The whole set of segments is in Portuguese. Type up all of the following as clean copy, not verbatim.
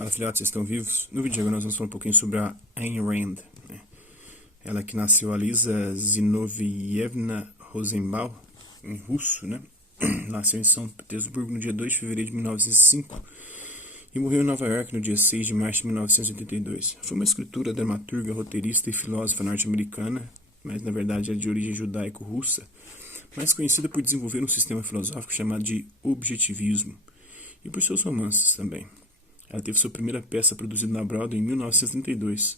Fala, filhotes, vocês estão vivos? No vídeo de agora nós vamos falar um pouquinho sobre a Ayn Rand, né? Ela que nasceu a Lisa Zinovyevna Rosenbaum, em russo, né? Nasceu em São Petersburgo no dia 2 de fevereiro de 1905 e morreu em Nova York no dia 6 de março de 1982. Foi uma escritora, dramaturga, roteirista e filósofa norte-americana, mas na verdade é de origem judaico-russa, mais conhecida por desenvolver um sistema filosófico chamado de objetivismo e por seus romances também. Ela teve sua primeira peça produzida na Broadway em 1932.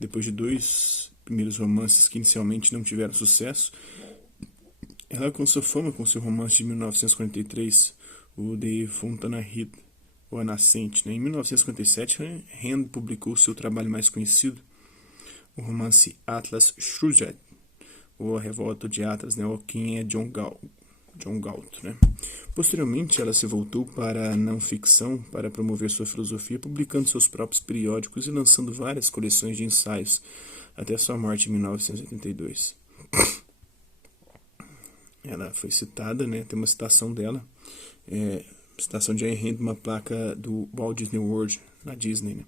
Depois de dois primeiros romances que inicialmente não tiveram sucesso, ela alcançou fama com seu romance de 1943, o The Fountainhead, ou A Nascente. Em 1957, Rand publicou seu trabalho mais conhecido, o romance Atlas Shrugged, ou A Revolta de Atlas, ou Quem é John Galt. Posteriormente, ela se voltou para a não-ficção para promover sua filosofia, publicando seus próprios periódicos e lançando várias coleções de ensaios, até sua morte em 1982. Ela foi citada, tem uma citação dela, citação de Ayn Rand, uma placa do Walt Disney World, na Disney.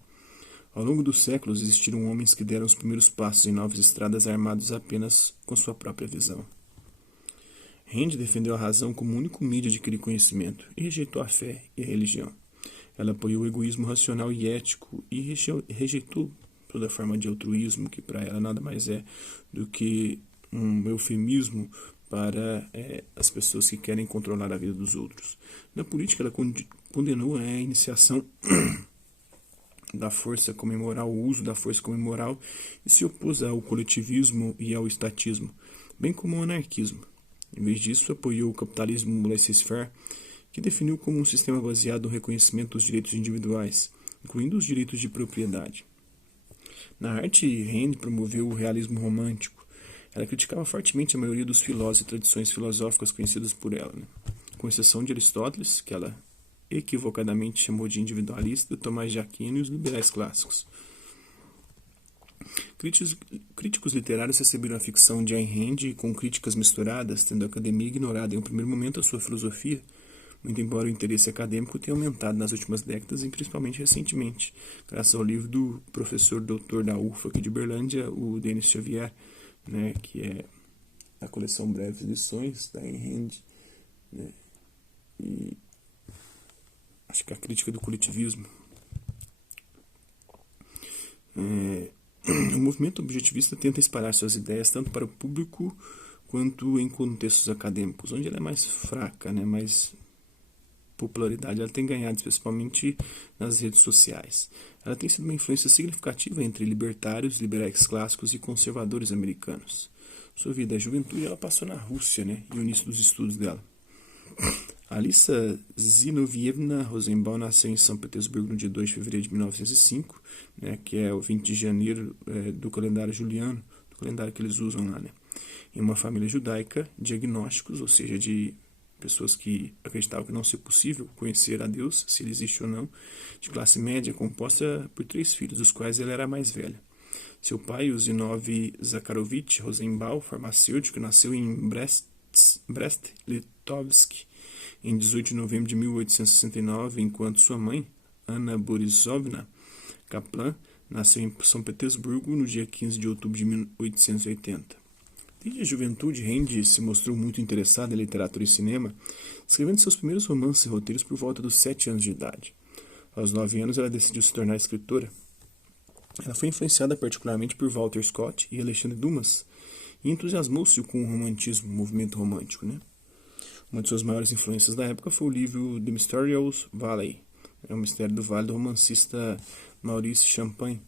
Ao longo dos séculos, existiram homens que deram os primeiros passos em novas estradas armados apenas com sua própria visão. Rand defendeu a razão como único meio de adquirir conhecimento e rejeitou a fé e a religião. Ela apoiou o egoísmo racional e ético e rejeitou toda forma de altruísmo, que para ela nada mais é do que um eufemismo para as pessoas que querem controlar a vida dos outros. Na política, ela condenou a iniciação da força como imoral, o uso da força como imoral, e se opôs ao coletivismo e ao estatismo, bem como ao anarquismo. Em vez disso, apoiou o capitalismo laissez-faire, que definiu como um sistema baseado no reconhecimento dos direitos individuais, incluindo os direitos de propriedade. Na arte, Rand promoveu o realismo romântico. Ela criticava fortemente a maioria dos filósofos e tradições filosóficas conhecidas por ela, com exceção de Aristóteles, que ela equivocadamente chamou de individualista, Tomás de Aquino e os liberais clássicos. Críticos literários receberam a ficção de Ayn Rand com críticas misturadas, tendo a academia ignorado em um primeiro momento a sua filosofia, muito embora o interesse acadêmico tenha aumentado nas últimas décadas e principalmente recentemente, graças ao livro do professor doutor da UFA aqui de Berlândia, o Denis Xavier, que é a coleção Breves Lições da Ayn Rand, e acho que a crítica do coletivismo. O movimento objetivista tenta espalhar suas ideias tanto para o público quanto em contextos acadêmicos, onde ela é mais fraca, mais popularidade ela tem ganhado, principalmente nas redes sociais. Ela tem sido uma influência significativa entre libertários, liberais clássicos e conservadores americanos. Sua vida e juventude ela passou na Rússia, e o início dos estudos dela. Lisa Zinovyevna Rosenbaum nasceu em São Petersburgo no dia 2 de fevereiro de 1905, que é o 20 de janeiro do calendário juliano, do calendário que eles usam lá, em uma família judaica de agnósticos, ou seja, de pessoas que acreditavam que não seria possível conhecer a Deus, se ele existe ou não, de classe média, composta por 3 filhos, dos quais ela era a mais velha. Seu pai, o Zinov Zakharovich Rosenbaum, farmacêutico, nasceu em Brest-Litovsk, em 18 de novembro de 1869, enquanto sua mãe, Anna Borisovna Kaplan, nasceu em São Petersburgo no dia 15 de outubro de 1880. Desde a juventude, Rand se mostrou muito interessada em literatura e cinema, escrevendo seus primeiros romances e roteiros por volta dos 7 anos de idade. Aos 9 anos, ela decidiu se tornar escritora. Ela foi influenciada particularmente por Walter Scott e Alexandre Dumas, e entusiasmou-se com o romantismo, o movimento romântico. Uma de suas maiores influências da época foi o livro The Mysterious Valley, o Mistério do Vale, do romancista Maurice Champagne,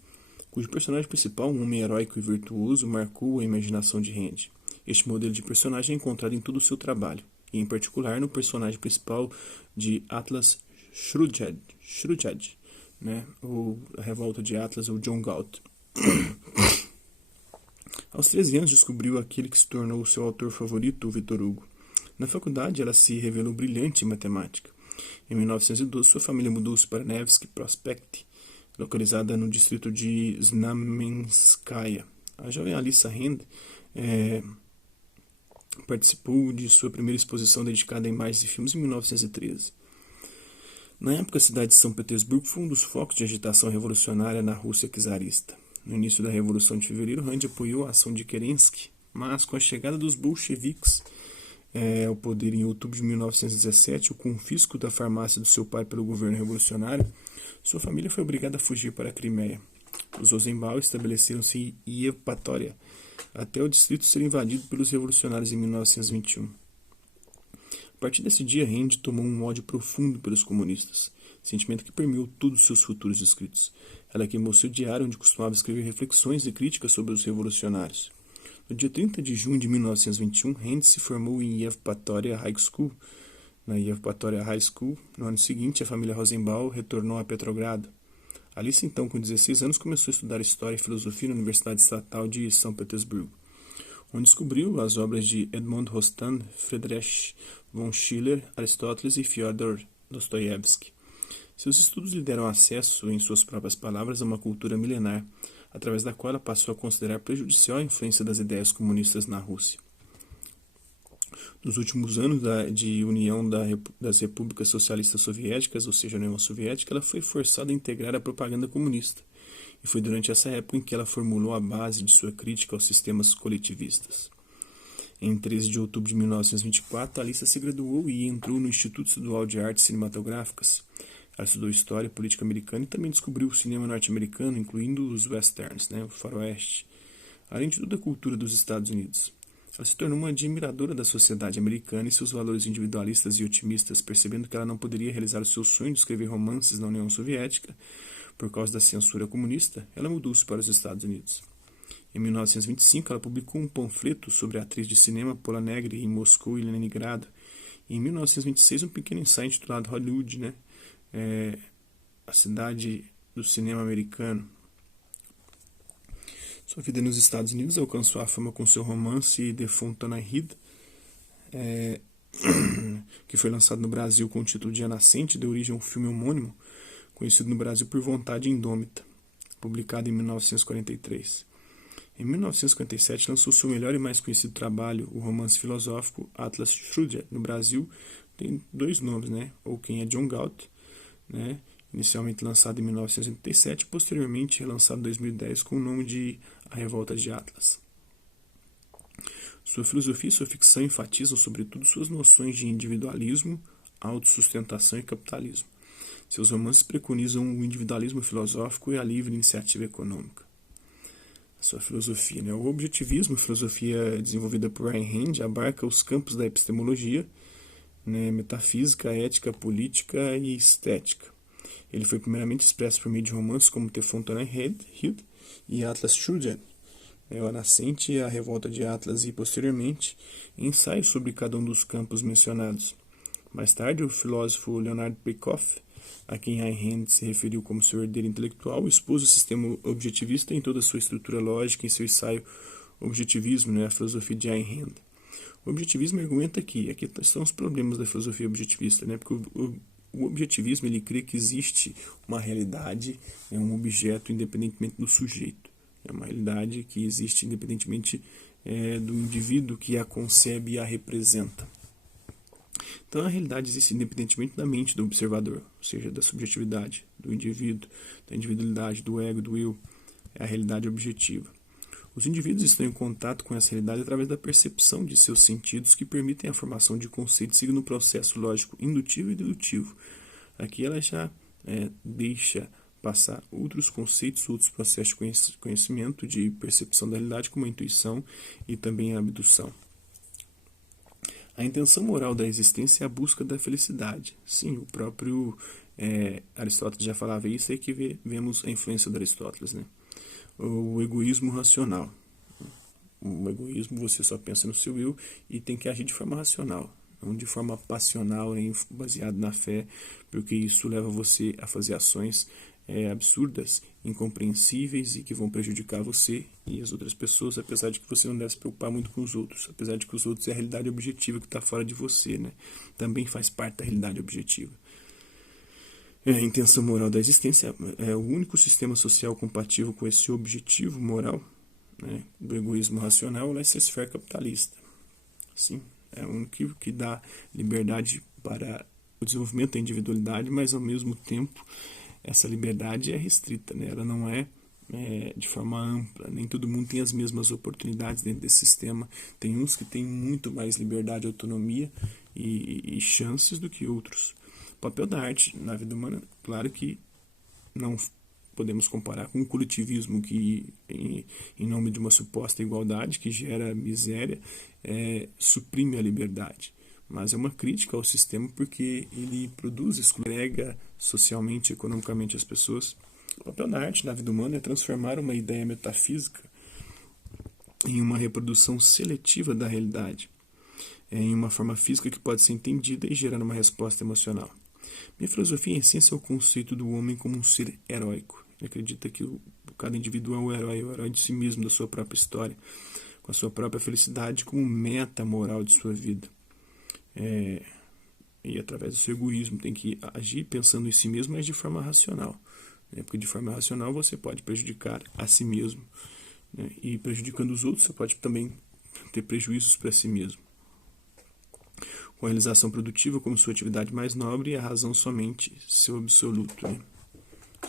cujo personagem principal, um homem heróico e virtuoso, marcou a imaginação de Rand. Este modelo de personagem é encontrado em todo o seu trabalho, e em particular no personagem principal de Atlas Shrugged, ou A Revolta de Atlas, ou John Galt. Aos 13 anos descobriu aquele que se tornou o seu autor favorito, o Victor Hugo. Na faculdade, ela se revelou brilhante em matemática. Em 1912, sua família mudou-se para Nevsky Prospekt, localizada no distrito de Znamenskaya. A jovem Alissa Rand participou de sua primeira exposição dedicada a imagens e filmes em 1913. Na época, a cidade de São Petersburgo foi um dos focos de agitação revolucionária na Rússia czarista. No início da Revolução de Fevereiro, Rand apoiou a ação de Kerensky, mas com a chegada dos bolcheviques ao poder em outubro de 1917, o confisco da farmácia do seu pai pelo governo revolucionário, sua família foi obrigada a fugir para a Crimeia. Os Rosenbaum estabeleceram-se em Yevpatoria, até o distrito ser invadido pelos revolucionários em 1921. A partir desse dia, Rand tomou um ódio profundo pelos comunistas, sentimento que permeou todos os seus futuros escritos. Ela queimou seu diário, onde costumava escrever reflexões e críticas sobre os revolucionários. No dia 30 de junho de 1921, Rand se formou em Yevpatoria High School. Na Yevpatoria High School, no ano seguinte, a família Rosenbaum retornou a Petrogrado. Alice, então, com 16 anos, começou a estudar História e Filosofia na Universidade Estatal de São Petersburgo, onde descobriu as obras de Edmond Rostand, Friedrich von Schiller, Aristóteles e Fyodor Dostoiévski. Seus estudos lhe deram acesso, em suas próprias palavras, a uma cultura milenar, através da qual ela passou a considerar prejudicial a influência das ideias comunistas na Rússia. Nos últimos anos de união das repúblicas socialistas soviéticas, ou seja, a União Soviética, ela foi forçada a integrar a propaganda comunista, e foi durante essa época em que ela formulou a base de sua crítica aos sistemas coletivistas. Em 13 de outubro de 1924, Alice se graduou e entrou no Instituto Estadual de Artes Cinematográficas. Ela estudou História e Política Americana e também descobriu o cinema norte-americano, incluindo os westerns, o faroeste, além de toda a cultura dos Estados Unidos. Ela se tornou uma admiradora da sociedade americana e seus valores individualistas e otimistas, percebendo que ela não poderia realizar o seu sonho de escrever romances na União Soviética por causa da censura comunista. Ela mudou-se para os Estados Unidos. Em 1925, ela publicou um panfleto sobre a atriz de cinema Pola Negri em Moscou e Leningrado. E em 1926, um pequeno ensaio intitulado Hollywood, a cidade do cinema americano. Sua vida nos Estados Unidos alcançou a fama com seu romance The Fountainhead, que foi lançado no Brasil com o título de A Nascente, deu origem a um filme homônimo, conhecido no Brasil por Vontade Indômita, publicado em 1943. Em 1957, lançou seu melhor e mais conhecido trabalho, o romance filosófico Atlas Shrugged. No Brasil, tem dois nomes, ou Quem é John Galt, inicialmente lançado em 1987 e posteriormente relançado em 2010 com o nome de A Revolta de Atlas. Sua filosofia e sua ficção enfatizam sobretudo suas noções de individualismo, autossustentação e capitalismo. Seus romances preconizam o individualismo filosófico e a livre iniciativa econômica. A sua filosofia, o objetivismo, filosofia desenvolvida por Ayn Rand, abarca os campos da epistemologia, metafísica, ética, política e estética. Ele foi primeiramente expresso por meio de romances como The Fountainhead e Atlas Shrugged, A Nascente e A Revolta de Atlas, e posteriormente ensaios sobre cada um dos campos mencionados. Mais tarde, o filósofo Leonard Peikoff, a quem Ayn Rand se referiu como seu herdeiro intelectual, expôs o sistema objetivista em toda a sua estrutura lógica em seu ensaio Objetivismo, a filosofia de Ayn Rand. O objetivismo argumenta que aqui estão os problemas da filosofia objetivista, porque o objetivismo ele crê que existe uma realidade, um objeto independentemente do sujeito. É uma realidade que existe independentemente do indivíduo que a concebe e a representa. Então a realidade existe independentemente da mente do observador, ou seja, da subjetividade, do indivíduo, da individualidade, do ego, do eu. É a realidade objetiva. Os indivíduos estão em contato com essa realidade através da percepção de seus sentidos que permitem a formação de conceitos seguindo um processo lógico indutivo e dedutivo. Aqui ela já deixa passar outros conceitos, outros processos de conhecimento, de percepção da realidade, como a intuição e também a abdução. A intenção moral da existência é a busca da felicidade. Sim, o próprio Aristóteles já falava isso, é que vemos a influência de Aristóteles, O egoísmo racional. O egoísmo, você só pensa no seu eu e tem que agir de forma racional, não de forma passional, nem baseado na fé, porque isso leva você a fazer ações absurdas, incompreensíveis e que vão prejudicar você e as outras pessoas, apesar de que você não deve se preocupar muito com os outros, apesar de que os outros é a realidade objetiva que está fora de você, Também faz parte da realidade objetiva. A intenção moral da existência é o único sistema social compatível com esse objetivo moral, do egoísmo racional, é essa esfera capitalista. Sim, é o único que dá liberdade para o desenvolvimento da individualidade, mas ao mesmo tempo essa liberdade é restrita, né? Ela não é, de forma ampla, nem todo mundo tem as mesmas oportunidades dentro desse sistema. Tem uns que têm muito mais liberdade, autonomia e chances do que outros. O papel da arte na vida humana, claro que não podemos comparar com o coletivismo que, em nome de uma suposta igualdade que gera miséria, suprime a liberdade. Mas é uma crítica ao sistema porque ele produz, exclui socialmente e economicamente as pessoas. O papel da arte na vida humana é transformar uma ideia metafísica em uma reprodução seletiva da realidade, em uma forma física que pode ser entendida e gerar uma resposta emocional. Minha filosofia, em essência, é o conceito do homem como um ser heróico. Ele acredita que cada indivíduo é o herói de si mesmo, da sua própria história, com a sua própria felicidade como meta moral de sua vida. E através do seu egoísmo tem que agir pensando em si mesmo, mas de forma racional. Porque de forma racional você pode prejudicar a si mesmo, né? E prejudicando os outros você pode também ter prejuízos para si mesmo. Com a realização produtiva como sua atividade mais nobre e a razão somente seu absoluto, né?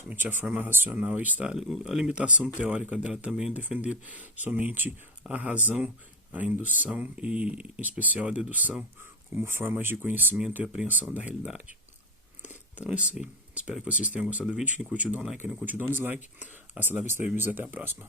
Somente a forma racional está a limitação teórica dela também é defender somente a razão, a indução e em especial a dedução como formas de conhecimento e apreensão da realidade. Então é isso aí. Espero que vocês tenham gostado do vídeo. Quem curtiu, dá um like. Quem não curtiu, dá um dislike. Hasta la vista, babies. Até a próxima.